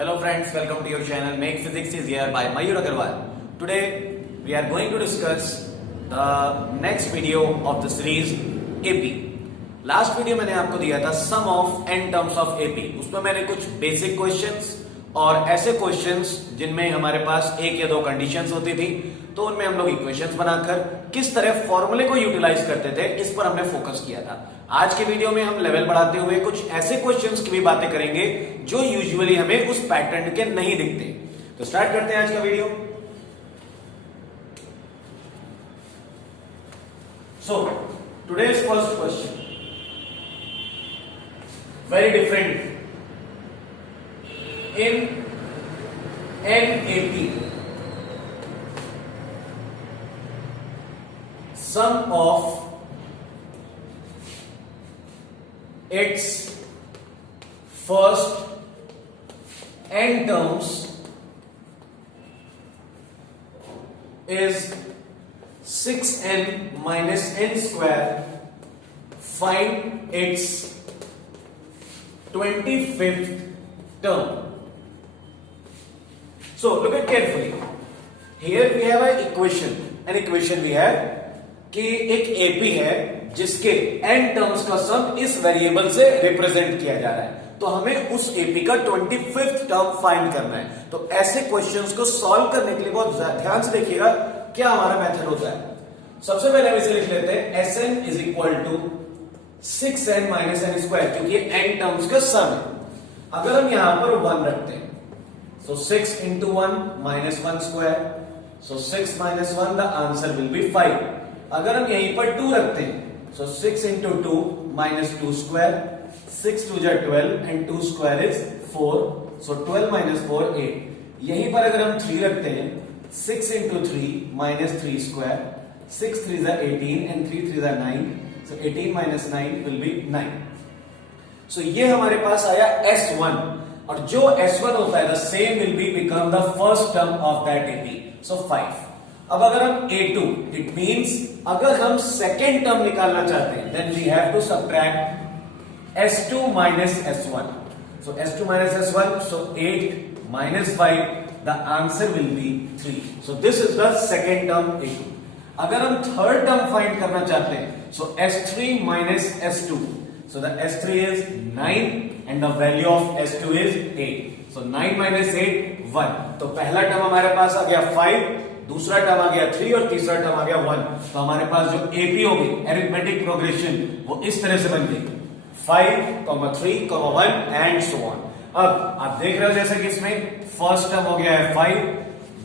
Hello friends, welcome to your channel Make Physics is here by Mayur Agarwal. Today we are going to discuss the next video of the series AP. Last video मैंने आपको दिया था sum of n terms of AP. उसमें मैंने कुछ basic questions और ऐसे questions जिनमें हमारे पास एक या दो कंडीशंस होती थी, तो उनमें हम लोग इक्वेशंस बनाकर किस तरह फॉर्मूले को यूटिलाइज करते थे इस पर हमने फोकस किया था. आज के वीडियो में हम लेवल बढ़ाते हुए कुछ ऐसे क्वेश्चंस की भी बातें करेंगे जो यूजुअली हमें उस पैटर्न के नहीं दिखते. तो स्टार्ट करते हैं आज का video. So today's first question very different. In NAP, sum of its first n terms is 6n minus n square. Find its 25th term. So look at carefully. Here we have an equation. An equation we have कि एक AP है जिसके n terms का सम इस variable से represent किया जा रहा है, तो हमें उस AP का 25th टर्म फाइंड करना है. तो ऐसे क्वेश्चंस को सॉल्व करने के लिए बहुत ध्यान से देखिएगा क्या हमारा मेथड होता है. सबसे पहले हम इसे लिख लेते हैं Sn is equal to 6n minus n square, क्योंकि n टर्म्स का सम है. अगर हम यहां पर 1 रखते हैं, so 6 into 1 minus 1 square, so 6 minus 1 the answer will be 5. अगर हम यहीं पर 2 रखते हैं, so 6 into 2 minus 2 square, 6 2 जा 12 and 2 square is 4, so 12 minus 4 8. यहीं पर अगर हम 3 रखते हैं, 6 into 3 minus 3 square, 6 3 जा 18 and 3 3 जा 9, so 18 minus 9 will be 9. So ये हमारे पास आया S1, और जो S1 होता है the same will be become the first term of that AP, so 5. अब अगर हम A2, it means अगर हम second term निकालना चाहते हैं then we have to subtract S2 minus S1. So S2 minus S1, so 8 minus 5, the answer will be 3. So this is the second term A2. अगर हम थर्ड टर्म फाइंड करना चाहते हैं, so S3 minus S2, so the S3 is 9 and the value of S2 is 8, so 9 minus 8 1. तो पहला term हमारे पास आ गया 5, दूसरा टर्म आ गया 3 और तीसरा टर्म आ गया 1. तो हमारे पास जो AP होगी अरिथमेटिक प्रोग्रेशन वो इस तरह से बन गई 5, 3, 1 एंड सो ऑन. अब आप देख रहे हो जैसे कि इसमें फर्स्ट टर्म हो गया है 5,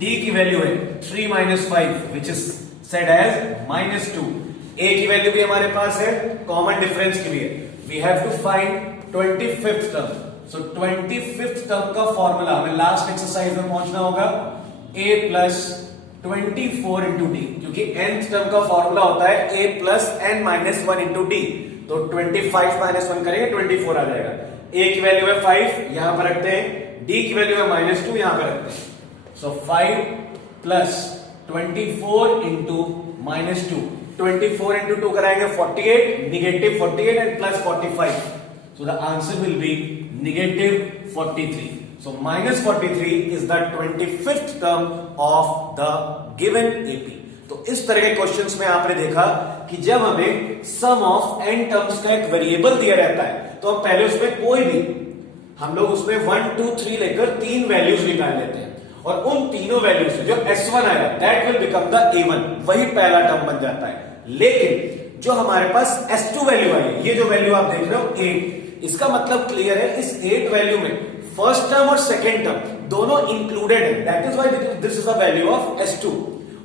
D की वैल्यू है 3 minus 5 which is said as -2. A की वैल्यू भी हमारे पास है, कॉमन डिफरेंस की भी है. We have to find 25th term. So 25th term का फॉर्मूला हमें लास्ट एक्सरसाइज में पहुंचना होगा A प्लस 24 इंटू डी, क्योंकि nth टर्म का फॉर्मूला होता है A plus n minus 1 into d. तो 25 माइनस 1 करेंगे 24 आ जाएगा. A की वैल्यू है 5, यहां पर रखते हैं. D की वैल्यू है -2, यहां पर रखते हैं. सो 5 प्लस 24 इंटू -2, 24 इंटू 2 कराएंगे 48, negative 48 and plus 45, so the answer will be negative 43. So -43 is the 25th term of the given AP. तो इस तरह के क्वेश्चंस में आपने देखा कि जब हमें सम ऑफ n टर्म्स का एक वेरिएबल दिया रहता है, तो हम पहले उसमें कोई भी हम लोग उसमें 1 2 3 लेकर 3 वैल्यूज निकाल लेते हैं, और उन तीनों वैल्यू से जो S1 आएगा that will become the A1, वही पहला टर्म बन जाता है. लेकिन जो हमारे पास S2 वैल्यू आई है, ये जो वैल्यू आप देख रहे हो 8, इसका मतलब क्लियर है इस 8 वैल्यू में फर्स्ट टर्म और सेकेंड टर्म दोनों इंक्लूडेड है. That is why this is the value of S2.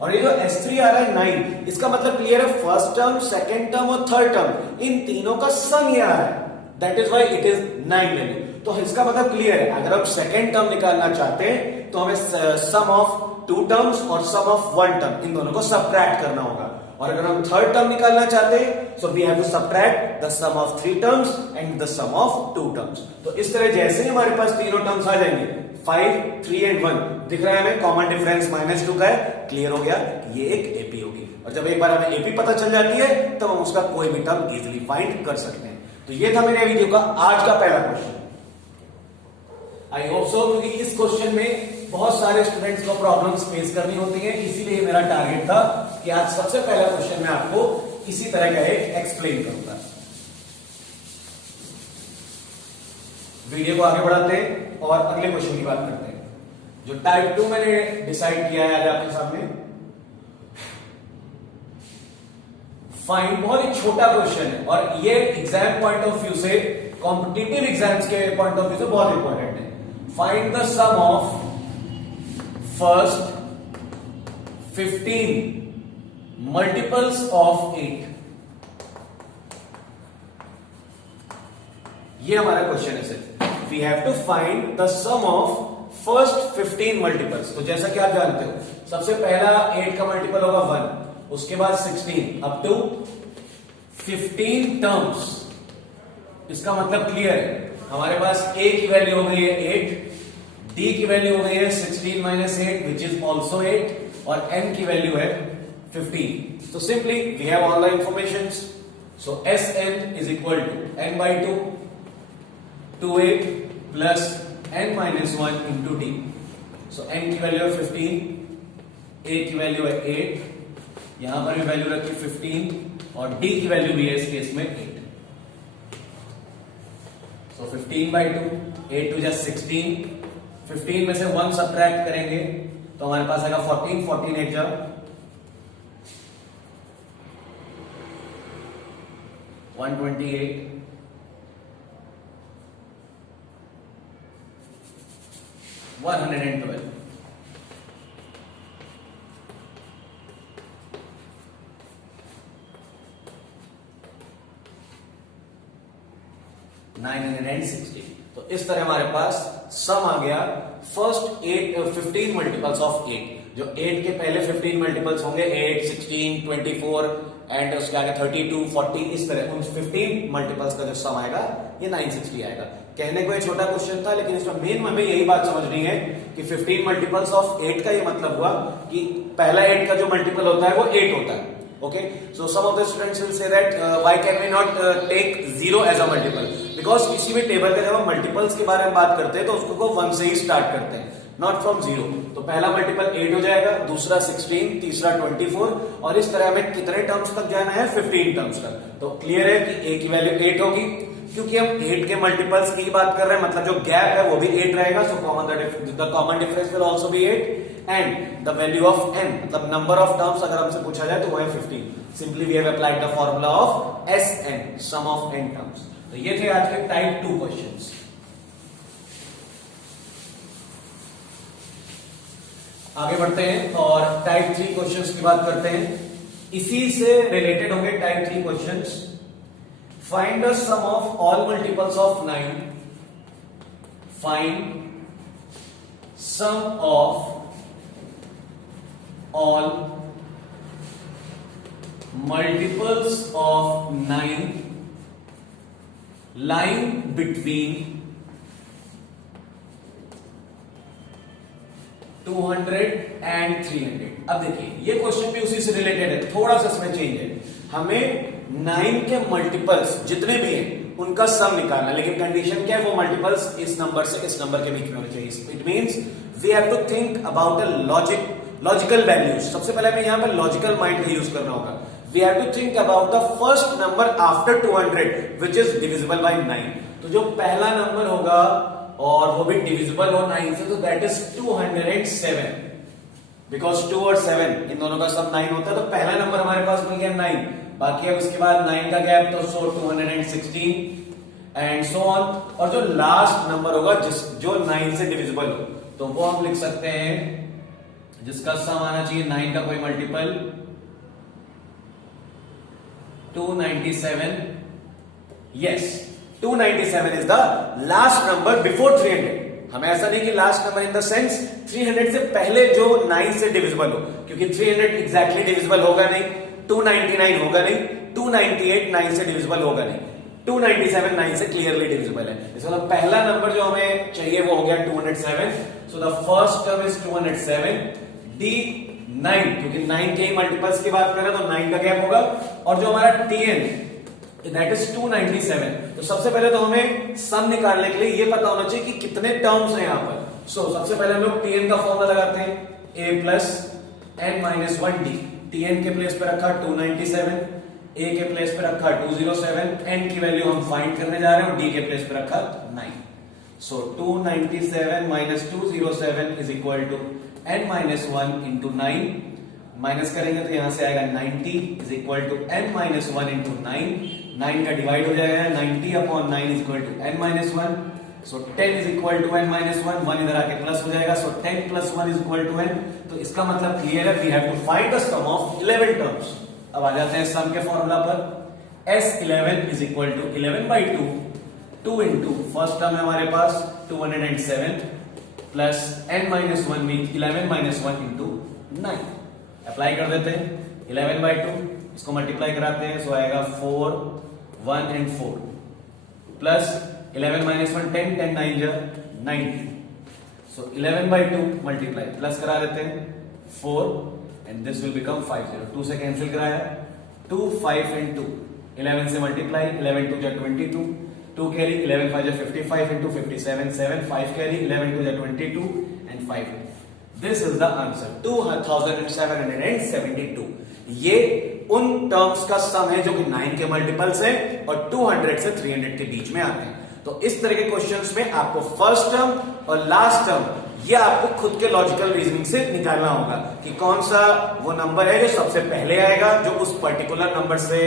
और ये जो S3 आ रहा है 9, इसका मतलब क्लियर है फर्स्ट टर्म, सेकेंड टर्म और थर्ड टर्म इन तीनों का सम ये आ रहा है. That is why it is 9 value. तो इसका मतलब क्लियर है, अगर आप सेकेंड टर्म निकालना चाहते हैं तो हमें सम ऑफ 2 टर्म्स और सम ऑफ 1 टर्म इन दोनों को सबट्रैक्ट करना होगा. और अगर हम थर्ड टर्म निकालना चाहते हैं, so we have to subtract the sum of 3 terms and the sum of 2 terms. तो इस तरह जैसे ही हमारे पास तीनों टर्म्स आ जाएंगे 5, 3 एंड 1 दिख रहा है हमें, कॉमन डिफरेंस -2 का है, क्लियर हो गया ये एक AP होगी. और जब एक बार हमें AP पता चल जाती है तब हम उसका कोई भी टर्म इजीली फाइंड कर सकते हैं. तो ये था मेरे वीडियो का आज का पहला क्वेश्चन. आई होप सो, क्योंकि इस क्वेश्चन में बहुत सारे स्टूडेंट्स को प्रॉब्लम्स फेस करनी होती है, इसीलिए मेरा टारगेट था कि आज सबसे पहला क्वेश्चन मैं आपको इसी तरह का एक एक्सप्लेन करूंगा। वीडियो को आगे बढ़ाते हैं और अगले क्वेश्चन की बात करते हैं। जो टाइप 2 मैंने डिसाइड किया है आज आपके सामने, फाइंड, बहुत ही छोटा क्वेश्चन है और ये एग्जाम पॉइंट ऑफ व्यू से, कॉम्पिटिटिव एग्जाम्स के पॉइंट ऑफ व्यू से बहुत इंपॉर्टेंट है। Find the sum of first 15 multiples of 8। ये हमारा क्वेश्चन है सिर्फ। We have to find the sum of first 15 multiples. तो जैसा कि आप जानते हो, सबसे पहला 8 का मल्टीपल होगा 1, उसके बाद 16 अप टू 15 टर्म्स। इसका मतलब क्लियर है, हमारे पास a की वैल्यू हो गई है 8, d की वैल्यू हो गई है 16 माइनस 8 विच इज ऑल्सो 8 और n की वैल्यू है 15। तो simply we have all the information. So Sn is equal to n by 2 2a plus n minus 1 into d। So n की वैल्यू है 15, a की वैल्यू है 8, यहां पर भी वैल्यू रखी 15 और d की वैल्यू भी है इस केस में 8। सो 15 बाई 2, 8 टू जा 16, 15 में से 1 सब्ट्रैक्ट करेंगे तो हमारे पास आएगा 14, 14 8 जा 128, 112। तो इस तरह हमारे पास सम आ गया फर्स्ट 15 मल्टीपल्स ऑफ 8। जो 8 के पहले 15 मल्टीपल्स होंगे 8, 16, 24 एंड उसके आगे 32, 40, इस तरह उन 15 मल्टीपल्स का जो सम आएगा ये 960 आएगा। कहने को ये छोटा क्वेश्चन था, लेकिन इसमें मेन हमें यही बात समझनी है कि 15 मल्टीपल्स ऑफ 8 का ये मतलब हुआ कि पहला 8 का जो मल्टीपल होता है वो 8 होता है। Okay, so some of the students will say that why can we not take 0 as a multiple? Because किसी भी टेबल का जब हम मल्टीपल्स के बारे में बात करते हैं तो उसको को 1 से ही स्टार्ट करते हैं, नॉट फ्रॉम 0। तो पहला मल्टीपल 8 हो जाएगा, दूसरा 16, तीसरा 24 और इस तरह हमें कितने टर्म्स तक जाना है 15 टर्म्स तक। तो क्लियर है कि a की वैल्यू 8 होगी, क्योंकि हम 8 के मल्टीपल्स की बात कर रहे हैं, मतलब जो गैप है वो भी 8 रहेगा। So the common difference will also be 8 and the value of n, मतलब नंबर ऑफ टर्म्स अगर हमसे पूछा जाए तो वो है 15। Simply we have applied the formula of Sn, sum of n terms. तो ये थे आज के टाइप 2 क्वेश्चंस। आगे बढ़ते हैं और टाइप 3 क्वेश्चंस की बात करते हैं। इसी से रिलेटेड होंगे type 3 questions. Find the sum of all multiples of 9। Find sum of all multiples of 9 lying between 200 and 300। अब देखिए ये क्वेश्चन भी उसी से रिलेटेड है, थोड़ा सा इसमें चेंज है। हमें 9 के मल्टीपल्स जितने भी हैं उनका सम निकालना, लेकिन कंडीशन क्या है, वो मल्टीपल्स इस नंबर से इस नंबर के बीच में होने चाहिए। It means we have to think about a logical values. सबसे पहले हमें यहां पर लॉजिकल माइंड का यूज करना होगा। We have to think about the first number after 200 which is divisible by 9। तो जो पहला नंबर होगा और वो भी डिविजिबल हो 9 से, तो दैट इज 207, बिकॉज 2 और 7 इन दोनों का सम 9 होता है। तो पहला नंबर हमारे पास मिल गया 9, बाकी अब उसके बाद 9 का गैप तो 216 एंड सो ऑन। और जो लास्ट नंबर होगा जो 9 से डिविजिबल हो, तो वो हम लिख सकते हैं जिसका सम आना चाहिए 9 का कोई multiple 297। Yes, 297 is the last number before 300। हमें ऐसा नहीं कि last number in the sense 300 से पहले जो 9 से डिविजिबल हो, क्योंकि 300 एग्जैक्टली डिविजिबल होगा नहीं, 299 होगा नहीं, 298 9 से डिविजिबल होगा नहीं, 297 9 से क्लियरली डिविजिबल है। इसका मतलब पहला नंबर जो हमें चाहिए वो हो गया 207। So the first term is 207 d 9, क्योंकि 9 के ही मल्टीपल्स की बात करें तो 9 का गैप होगा। और जो हमारा tn दैट इज 297। तो सबसे पहले तो हमें सम निकालने के लिए ये पता होना चाहिए कि कितने टर्म्स हैं यहां पर। सबसे पहले हम लोग tn का फॉर्मूला लगाते हैं, a plus n minus 1d। tn के प्लेस पे रखा 297, a के प्लेस पे रखा 207, n की वैल्यू हम फाइंड करने जा रहे हैं और d के प्लेस पे रखा 9। 297 minus 207 is equal to n minus 1 into 9, minus करेंगे तो यहां से आएगा 90 is equal to n minus 1 into 9। 9 का डिवाइड हो जाएगा, 90 upon 9 is equal to n minus 1। 10 is equal to n minus 1, 1 इधर आके प्लस हो जाएगा, 10 plus 1 is equal to n। तो इसका मतलब क्लियर है, we have to find the sum of 11 terms. अब आ जाते हैं सम के फॉर्मूला पर। S11 is equal to 11 by 2 into first term है हमारे पास 207 plus n minus 1 mean 11 minus 1 into 9। Apply कर देते हैं 11 बाई 2, इसको मल्टीप्लाई कराते हैं, सो आएगा 4 1 एंड 4 प्लस 11 माइनस 1 10 10 9 जा 90। सो 11 बाई 2 मल्टीप्लाई प्लस करा देते हैं 4 एंड दिस विल बिकम 50। 2 से कैंसिल कराया 2 5 एंड 2, 11 से मल्टीप्लाई 11 2 जा 22, 2 कैरी 11 5 जा 55 इंटू 57 7, 5 कैरी 11 2 जा 22 and 5। This is the answer 2772। ये उन टर्म्स का सम है जो कि 9 के मल्टीपल्स है और 200 से 300 के बीच में आते हैं। तो इस तरह के क्वेश्चंस में आपको फर्स्ट टर्म और लास्ट टर्म ये आपको खुद के लॉजिकल रीजनिंग से निकालना होगा कि कौन सा वो नंबर है जो सबसे पहले आएगा, जो उस पर्टिकुलर नंबर से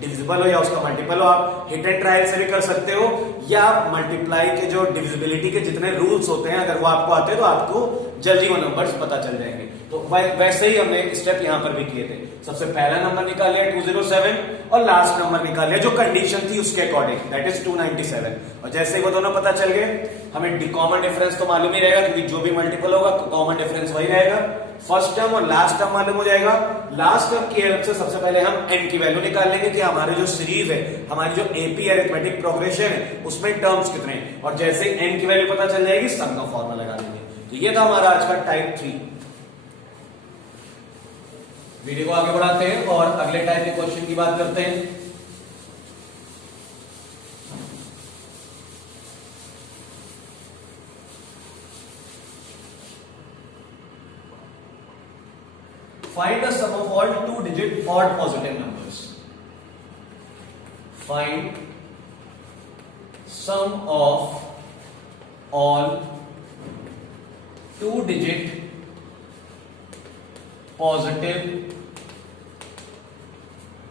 डिविजिबल हो या उसका मल्टीपल हो। आप हिट एंड ट्रायल से भी कर सकते हो, या आप मल्टीप्लाई के जो डिविजिबिलिटी के जितने रूल्स होते हैं अगर वो आपको आते हैं तो आपको जल्दी वो नंबर्स पता चल जाएंगे। तो वैसे ही हमने स्टेप यहां पर भी किए थे। सबसे पहला नंबर निकाल लिया 207 और लास्ट नंबर निकाल लिया जो कंडीशन थी उसके अकॉर्डिंग, दैट इज 297। और जैसे ही वो दोनों पता चल गए हमें कॉमन डिफरेंस तो मालूम ही रहेगा क्योंकि जो भी मल्टीपल होगा कॉमन डिफरेंस वही रहेगा। फर्स्ट टर्म और लास्ट टर्म मालूम हो जाएगा। लास्ट टर्म की हेल्प से सबसे पहले हम n की वैल्यू निकाल लेंगे कि हमारी जो सीरीज है, हमारी जो एपी अरिथमेटिक प्रोग्रेशन है उसमें टर्म्स कितने हैं, और जैसे n की वैल्यू पता चल जाएगी सम का फॉर्मूला लगा देंगे। तो ये था हमारा आज का टाइप 3। वीडियो को आगे बढ़ाते हैं और अगले टाइप के क्वेश्चन की बात करते हैं। Find the sum of all 2-digit odd positive numbers. Find sum of all 2-digit positive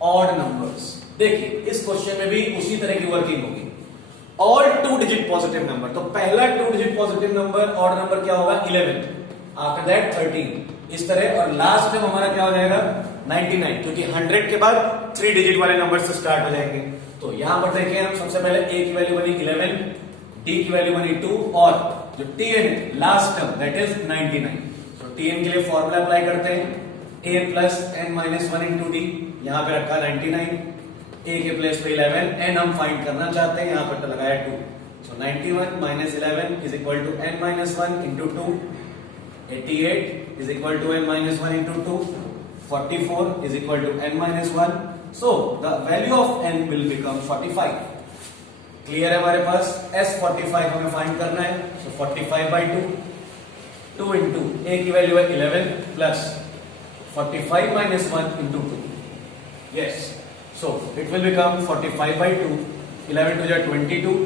odd numbers। देखिए इस क्वेश्चन में भी उसी तरह की वर्किंग होगी। ऑल 2-digit पॉजिटिव नंबर, तो पहला 2-digit positive number odd number क्या होगा 11, आफ्टर दैट 13 इस तरह, और लास्ट में हमारा क्या हो जाएगा 99 क्योंकि 100 के बाद 3 डिजिट वाले नंबर से स्टार्ट हो जाएंगे। तो यहां पर देखिए हम सबसे पहले a की वैल्यू बनी 11, d की वैल्यू बनी 2 और जो tn last term that is 99। तो tn के लिए फॉर्मूला अप्लाई करते हैं a plus n minus 1 into D, यहां पे रखा 99, a के प्लेस पे 11, n हम फाइंड करना चाहते हैं, यहां पर तो लगाया 2। So 91 minus 11 is equal to n minus 1 into 2, 88 is equal to n minus 1 into 2, 44 is equal to n minus 1. So the value of n will become 45. Clear है हमारे पास S45 हमें फाइंड करना है। So 45 by 2, 2 into a की value है 11 plus 45 minus 1 into 2. Yes. So it will become 45 by 2, 11 to the 22,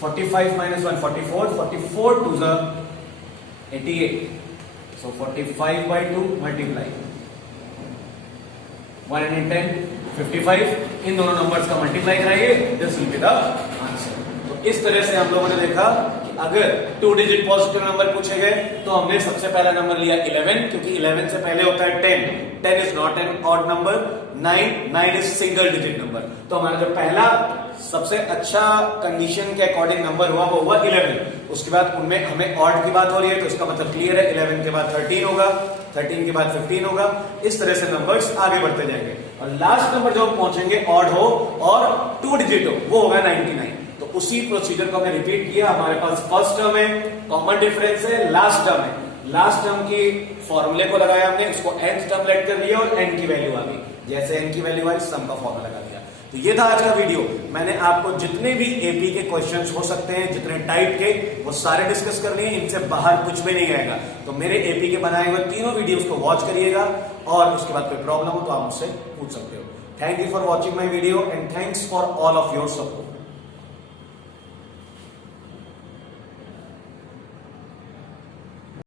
45 minus 1 44, 44 to the 88. So 45 by 2 multiply 110 55, इन दोनों numbers का multiply कराइए, this will be the answer. तो इस तरह से हम लोगों ने देखा कि अगर 2-digit पॉजिटिव नंबर पूछे गए तो हमने सबसे पहला नंबर लिया 11 क्योंकि 11 से पहले होता है 10, 10 is not an odd number, 9 is single digit number. तो हमारा जो पहला सबसे अच्छा कंडीशन के अकॉर्डिंग नंबर हुआ वो हुआ 11। उसके बाद उनमें हमें ऑड की बात हो रही है तो इसका मतलब क्लियर है 11 के बाद 13 होगा, 13 के बाद 15 होगा, इस तरह से नंबर्स आगे बढ़ते जाएंगे और लास्ट नंबर जो पहुंचेंगे ऑड हो और 2 डिजिट हो वो होगा 99। तो उसी प्रोसीजर को हमने रिपीट किया। हमारे पास फर्स्ट टर्म है, कॉमन डिफरेंस है, लास्ट टर्म है, लास्ट टर्म की फॉर्मूले को लगाया हमने, उसको nth टर्म लेट कर लिया और n की वैल्यू आ गई, जैसे n की वैल्यू आई सम का फॉर्मूला लगा दिया। तो ये था आज का वीडियो। मैंने आपको जितने भी एपी के क्वेश्चंस हो सकते हैं, जितने टाइप के, वो सारे डिस्कस करने हैं, इनसे बाहर कुछ भी नहीं आएगा। तो मेरे एपी के बनाए हुए तीनों वीडियोस को वॉच करिएगा और उसके बाद कोई प्रॉब्लम हो तो आप मुझसे पूछ सकते हो। Thank you for watching my video and thanks for all of your support.